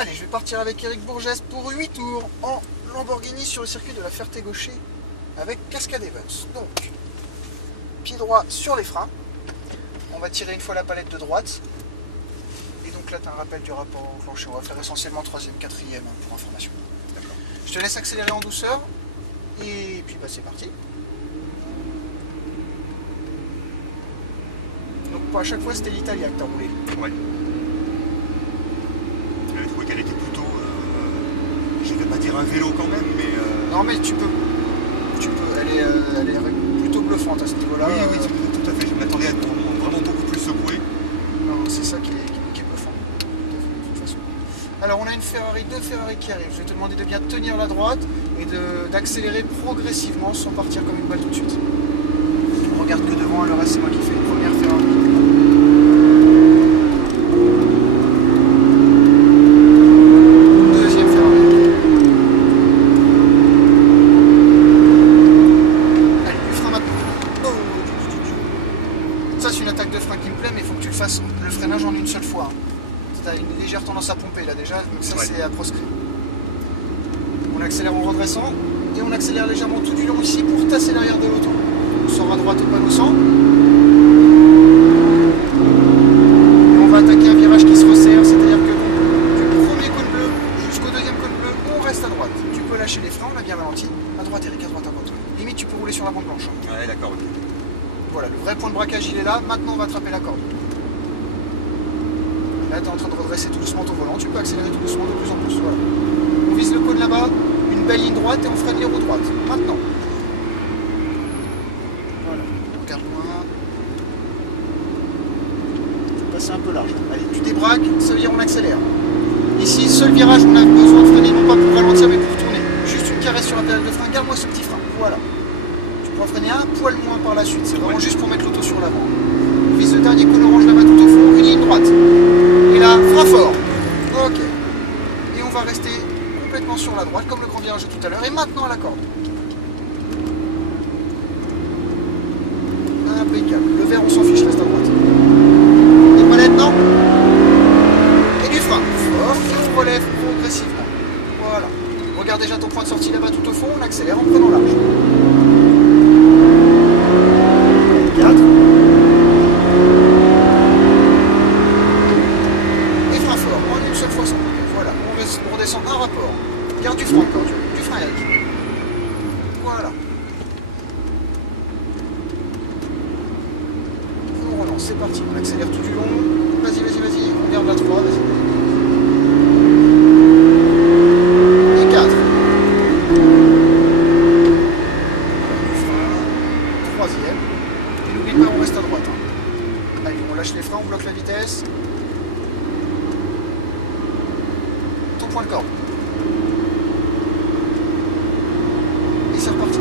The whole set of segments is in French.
Allez, je vais partir avec Eric Bourgès pour 8 tours en Lamborghini sur le circuit de la Ferté-Gaucher avec Cascade Evans. Donc, pied droit sur les freins. On va tirer une fois la palette de droite. Et donc là, tu as un rappel du rapport enclenché. On va faire essentiellement 3e, 4e pour information. Je te laisse accélérer en douceur. Et puis, bah, c'est parti. Donc, à chaque fois, c'était l'Italia que tu as roulé. Ouais. J'avais trouvé qu'elle était plutôt, je vais pas dire un vélo quand même, mais... Non, mais tu peux. Elle est plutôt bluffante à ce niveau-là. Oui, oui, tout à fait. Je m'attendais à être vraiment beaucoup plus secoué. Non, c'est ça qui est bluffant. De toute façon. Alors, on a deux Ferrari qui arrivent. Je vais te demander de bien tenir la droite et d'accélérer progressivement sans partir comme une balle tout de suite. On regarde que devant, le reste c'est moi qui fais. Première Ferrari. Le freinage en une seule fois. Tu as une légère tendance à pomper là déjà, donc ça c'est à proscrire. On accélère en redressant et on accélère légèrement tout du long ici pour tasser l'arrière de l'auto. On sort à droite au panneau 100. Et on va attaquer un virage qui se resserre, c'est-à-dire que du premier cône bleu jusqu'au deuxième cône bleu, on reste à droite. Tu peux lâcher les freins, on a bien ralenti. À droite Eric, à droite, à droite. Limite tu peux rouler sur la bande blanche. Ouais, d'accord, ok. Voilà, le vrai point de braquage il est là, maintenant on va attraper la corde. Là, tu es en train de redresser tout doucement ton volant, tu peux accélérer tout doucement de plus en plus. Voilà. On vise le cône là-bas, une belle ligne droite et on freine les roues droites. Maintenant. Voilà, on regarde loin. Tu peux passer un peu large. Allez, tu débraques, ça veut dire on accélère. Ici, seul virage, on a besoin de freiner, non pas pour ralentir, mais pour tourner. Juste une caresse sur la pédale de frein, garde-moi ce petit frein. Voilà. Tu pourras freiner un poil moins par la suite, c'est vraiment juste pour mettre l'auto sur l'avant. On vise le dernier cône orange là-bas tout au fond, une ligne droite. Et là, frein fort. Ok. Et on va rester complètement sur la droite, comme le grand virage de tout à l'heure. Et maintenant à la corde. Impeccable. Le vert, on s'en fiche, reste à droite. Des palettes, non? Et du frein. Fort, qui se relève progressivement. Voilà. Regarde déjà ton point de sortie là-bas tout au fond. On accélère en prenant large. 4. On redescend un rapport. Garde du frein encore, du frein Eric. Voilà. On relance, c'est parti. On accélère tout du long. Vas-y, vas-y, vas-y. On garde la 3, vas-y. Et 4. Du frein. 3e. Et n'oublie pas, on reste à droite. Hein. Allez, on lâche les freins, on bloque la vitesse. Point de corde. Et c'est reparti.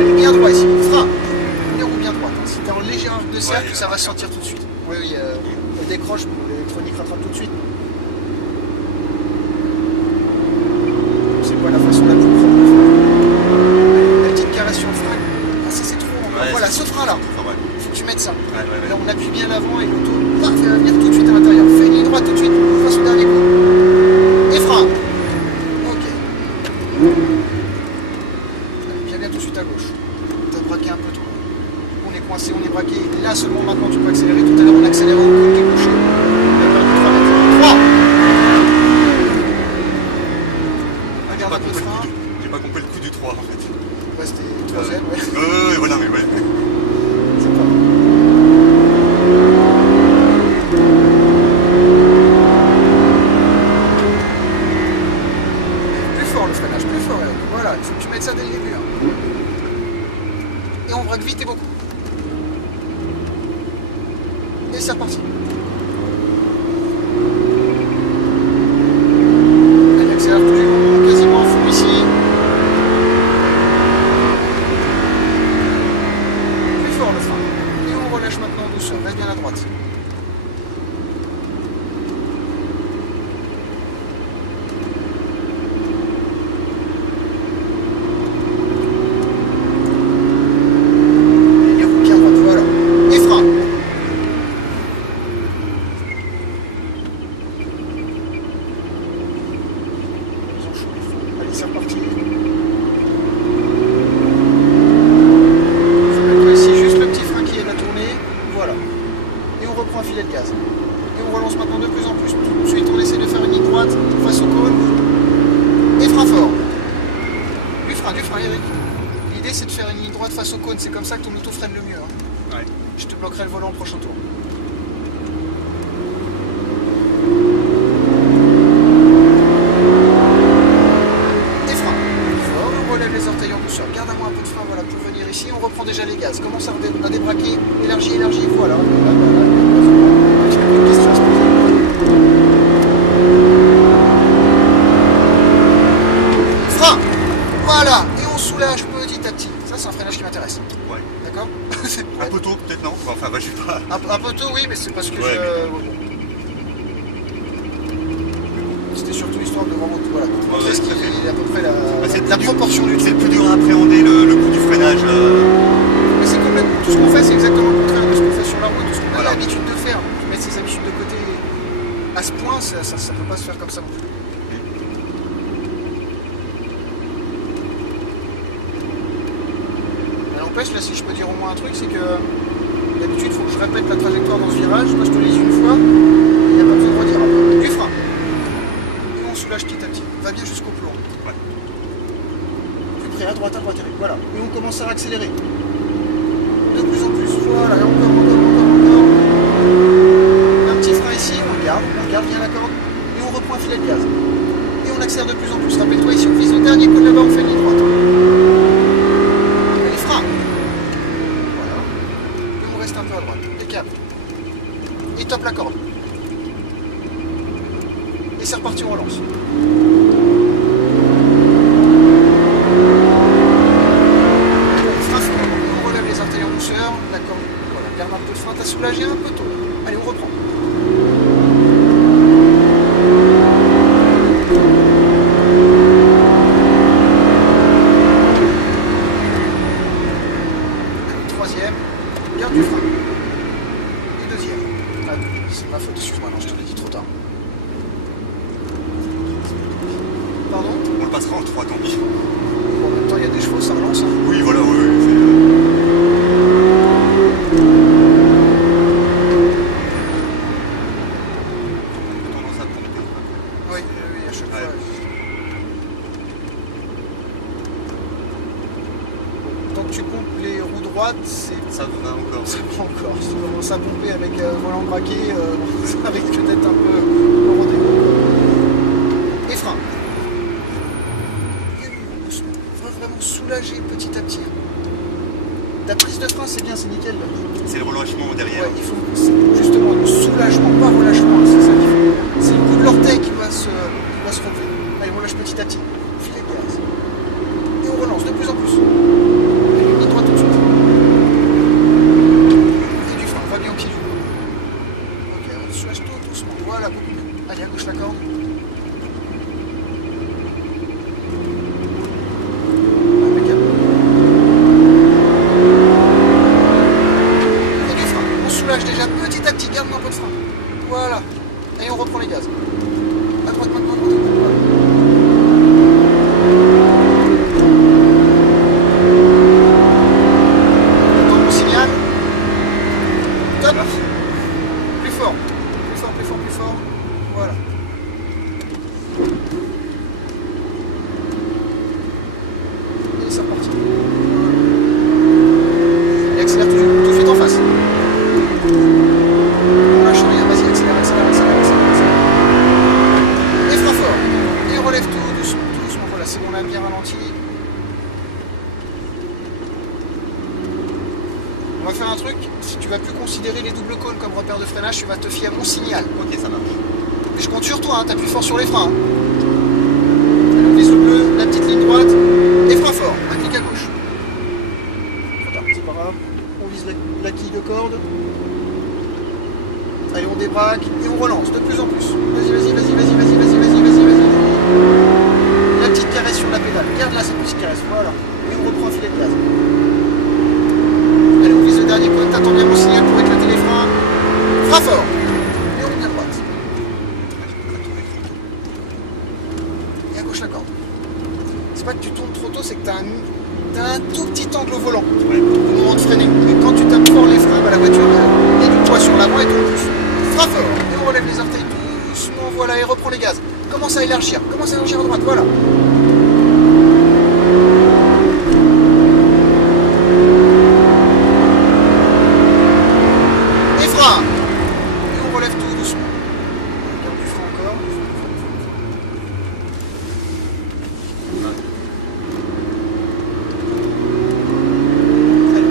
Allez, bien droit ici. Frein. Bien ou bien droite. Si tu es en léger arc de cercle, ça va se sentir tout de suite. Oui, oui, on décroche, l'électronique rattrape tout de suite. C'est quoi la façon la plus propre de faire? Allez, la petite caresse sur le frein. Ah, ça c'est trop. Voilà, ce frein là. Il faut que tu mettes ça. Là, on appuie bien l'avant et l'auto va venir tout de suite à l'intérieur. Fais une ligne droite tout de suite, face au dernier coup. Et frein. Ok. Allez, bien tout de suite à gauche. Tu as braqué un peu trop. On est coincé, on est braqué. Et là seulement maintenant tu peux accélérer. Tout à l'heure on accélérait au côté gauche. On a perdu 3 mètres. 3. Regarde un peu de frein. J'ai pas compris le coup du 3 en fait. Ouais, c'était 3ème, ouais. Voilà, mais ouais. C'est pas. Voilà, il faut que tu mettes ça dès le début. Hein. Et on braque vite et beaucoup. Et c'est reparti. Allez, accélère tout du long, quasiment à fond ici. Plus fort le frein. Et on relâche maintenant douceur, reste bien à droite. Hein. Ouais. Je te bloquerai le volant au prochain tour. Des freins. Fort, on relève les orteils en douceur. Garde à moi un peu de frein, voilà, pour venir ici. On reprend déjà les gaz. Commence à débraquer. Élargis, élargis. Voilà. J'ai une question à se poser. Frein. Voilà. Et on soulage petit à petit. Ça, c'est un freinage qui m'intéresse. Ouais. D'accord. Un peu tôt, peut-être non. Enfin, bah, je sais pas. Un peu tôt, oui, mais c'est parce que Ouais, c'était surtout histoire de vraiment voilà, de montrer ouais, ce qui est à peu près la, c'est la proportion du C'est truc. le plus dur à appréhender, le coup du freinage. Mais c'est complètement tout ce qu'on fait, c'est exactement le contraire de ce qu'on fait sur la route, de ce qu'on a Voilà. l'habitude de faire. Mettre ses habitudes de côté à ce point, ça peut pas se faire comme ça non plus. Mais n'empêche, là, si je peux dire au moins un truc, c'est que d'habitude, il faut que je répète la trajectoire dans ce virage. Moi, je te le dis une fois, il n'y a pas besoin de redire. Du frein. Et on soulage petit à petit. Va bien jusqu'au plomb. Ouais. Plus près, à droite, Eric. Voilà. Et on commence à accélérer. De plus en plus. Voilà. Et encore. Un petit frein ici, on le garde bien la corde. Et on reprend un filet de gaz. Et on accélère de plus en plus. Rappelle-toi, ici, on vise au dernier coup de là-bas, on fait une ligne droite. Et les freins. Voilà. Et on reste un peu à droite. Impeccable. Et top la corde. Et c'est reparti, on relance. On relève les orteils en douceur, d'accord. Voilà, garde un peu de frein, t'as soulagé un peu tôt. Allez, on reprend. Allez, troisième, garde du frein. Et deuxième. Ah, c'est ma faute, excuse-moi, non, je te l'ai dit trop tard. Pardon? On le passera en 3, tant pis. Bon, en même temps, il y a des chevaux, ça relance. Hein. Oui, voilà, oui. Tendance à pomper. Oui, à chaque fois. Tant que tu pompes les roues droites, Ça va encore. ça va encore. Si tu commences à pomper avec volant braqué, ça risque d'être un peu au rendez-vous. Et frein. Et doucement. Faut vraiment soulager petit à petit. Ta prise de frein, c'est bien, c'est nickel. C'est le relâchement derrière. Ouais, il faut justement le soulagement, pas relâchement, c'est ça qu'il faut. C'est le coup de l'orteil qui va se relever. Allez, on relâche petit à petit. Filet de gaz. Et on relance de plus en plus. Allez, une ligne droite tout de suite. Et du frein, va bien au pied du bout. Ok, on soulage tout doucement. Voilà, beaucoup mieux. Allez, à gauche la corde. Impeccable. Et du frein. On soulage déjà petit à petit, garde un peu de frein. Voilà. Et on reprend les gaz. À droite maintenant, voilà. Attends mon signal. Top. Plus fort. Plus fort. Voilà. Et c'est reparti. Et accélère tout de suite en face. On lâche rien, vas-y, accélère. Et frein fort. Et on relève tout doucement. Voilà, c'est bon, on a bien ralenti. On va faire un truc, si tu vas plus considérer les doubles cônes comme repère de freinage, tu vas te fier à mon signal. Ok, ça marche. Et je compte sur toi, hein, t'appuies fort sur les freins. Hein. Allez, on vise le bleu, la petite ligne droite, et frein fort, un clic à gauche. Trop tard, c'est pas grave. On vise la quille de corde. Allez, on débraque et on relance de plus en plus. Vas-y. La petite caresse sur la pédale. Garde là cette petite caresse, voilà. Et on reprend un filet de gaz. Allez, on vise le dernier point, t'attends bien mon signal pour éclater les freins. Frein fort. Et on ligne à droite. Et à gauche la corde. C'est pas que tu tournes trop tôt, c'est que t'as un tout petit angle au volant. Ouais. Au moment de freiner. Et quand tu tapes fort les freins, bah, la voiture il y a du poids sur l'avant et tout en plus. Frein fort. Et on relève les orteils doucement, voilà, et reprend les gaz. Commence à élargir à droite, voilà. frein. Et on relève tout doucement. On garde du frein encore. Allez,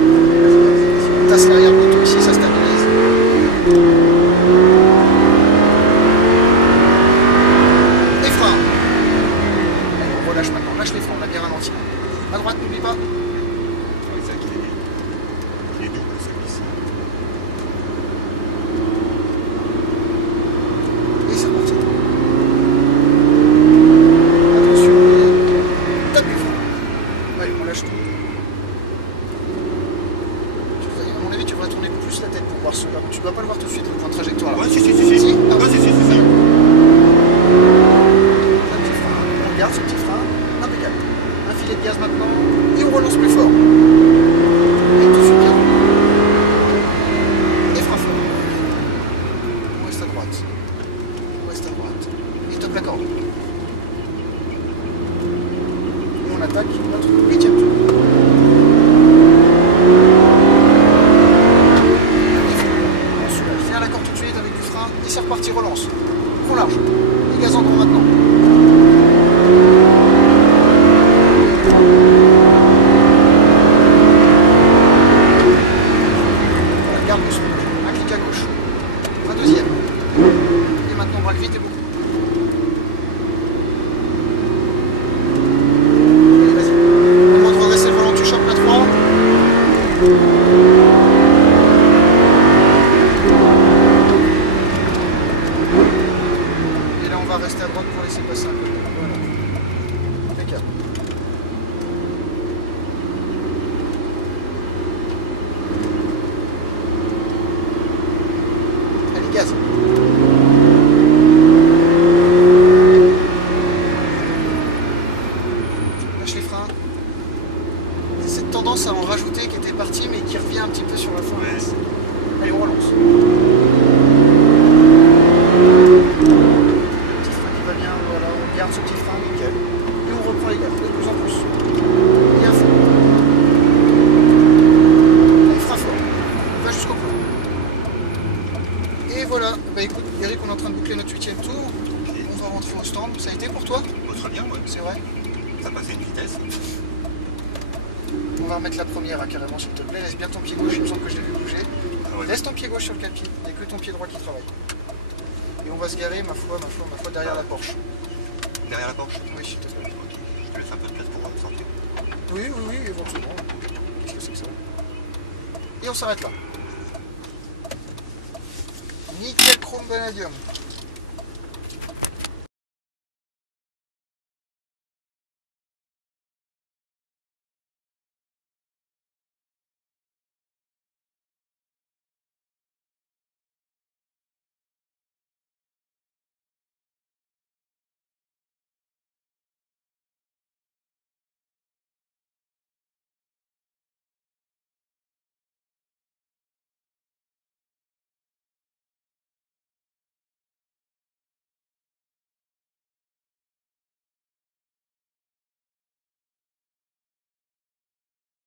on tasse l'arrière de l'auto ici, ça stabilise. Les freins. Allez, on relâche maintenant. Lâche les freins, on a bien ralenti. À droite, n'oublie pas. Ouais, c'est vrai qu'il est double celui-ci. Et c'est reparti. Attention, tape les freins. Allez, on lâche tout. À mon avis, tu devrais tourner plus la tête pour voir cela. Tu ne dois pas le voir tout de suite, le point de trajectoire. Ouais, si. Ah, ouais, si, c'est ça. Un petit frein. On regarde ce petit frein. Impeccable. Un filet de gaz maintenant. Et on relance plus fort. Et tout de suite bien. Et frein fort. On reste à droite. On reste à droite. Et top la corde. Et on attaque notre 8e tour. On soulage. Viens à la corde tout de suite avec du frein. Et c'est reparti, relance. Prends large. Et gaz en gros maintenant. Garde le souffle. Un clic à gauche. Un deuxième. Et maintenant on braque vite et beaucoup. Allez, vas-y. Au moment de redresser le volant, tu chopes la 3. Et là on va rester à droite pour laisser passer un peu. Voilà. Impeccable. Allez, gaz. Lâche les freins. C'est cette tendance à en rajouter qui était partie mais qui revient un petit peu sur la fin. Ouais. Allez, on relance. Petit frein qui va bien, voilà, on garde ce petit frein, nickel. Et on reprend les gaz, de plus en plus. Et à fond. Allez, frein fort. On va jusqu'au plan. Et voilà, bah écoute, Eric, on est en train de boucler notre 8e tour. On va rentrer au stand. Ça a été pour toi? Oh, très bien, ouais. C'est vrai? Ça passait une vitesse. On va remettre la première, hein, carrément, s'il te plaît. Laisse bien ton pied gauche, il me semble que je l'ai vu bouger. Ah ouais. Laisse ton pied gauche sur le capi, il n'y a que ton pied droit qui travaille. Et on va se garer, ma foi, derrière la Porsche. Derrière la Porsche. Oui, s'il te plaît. Ok, je te laisse un peu de place pour sortir. Oui, éventuellement. Qu'est-ce que c'est que ça? Et on s'arrête là. Nickel chrome vanadium.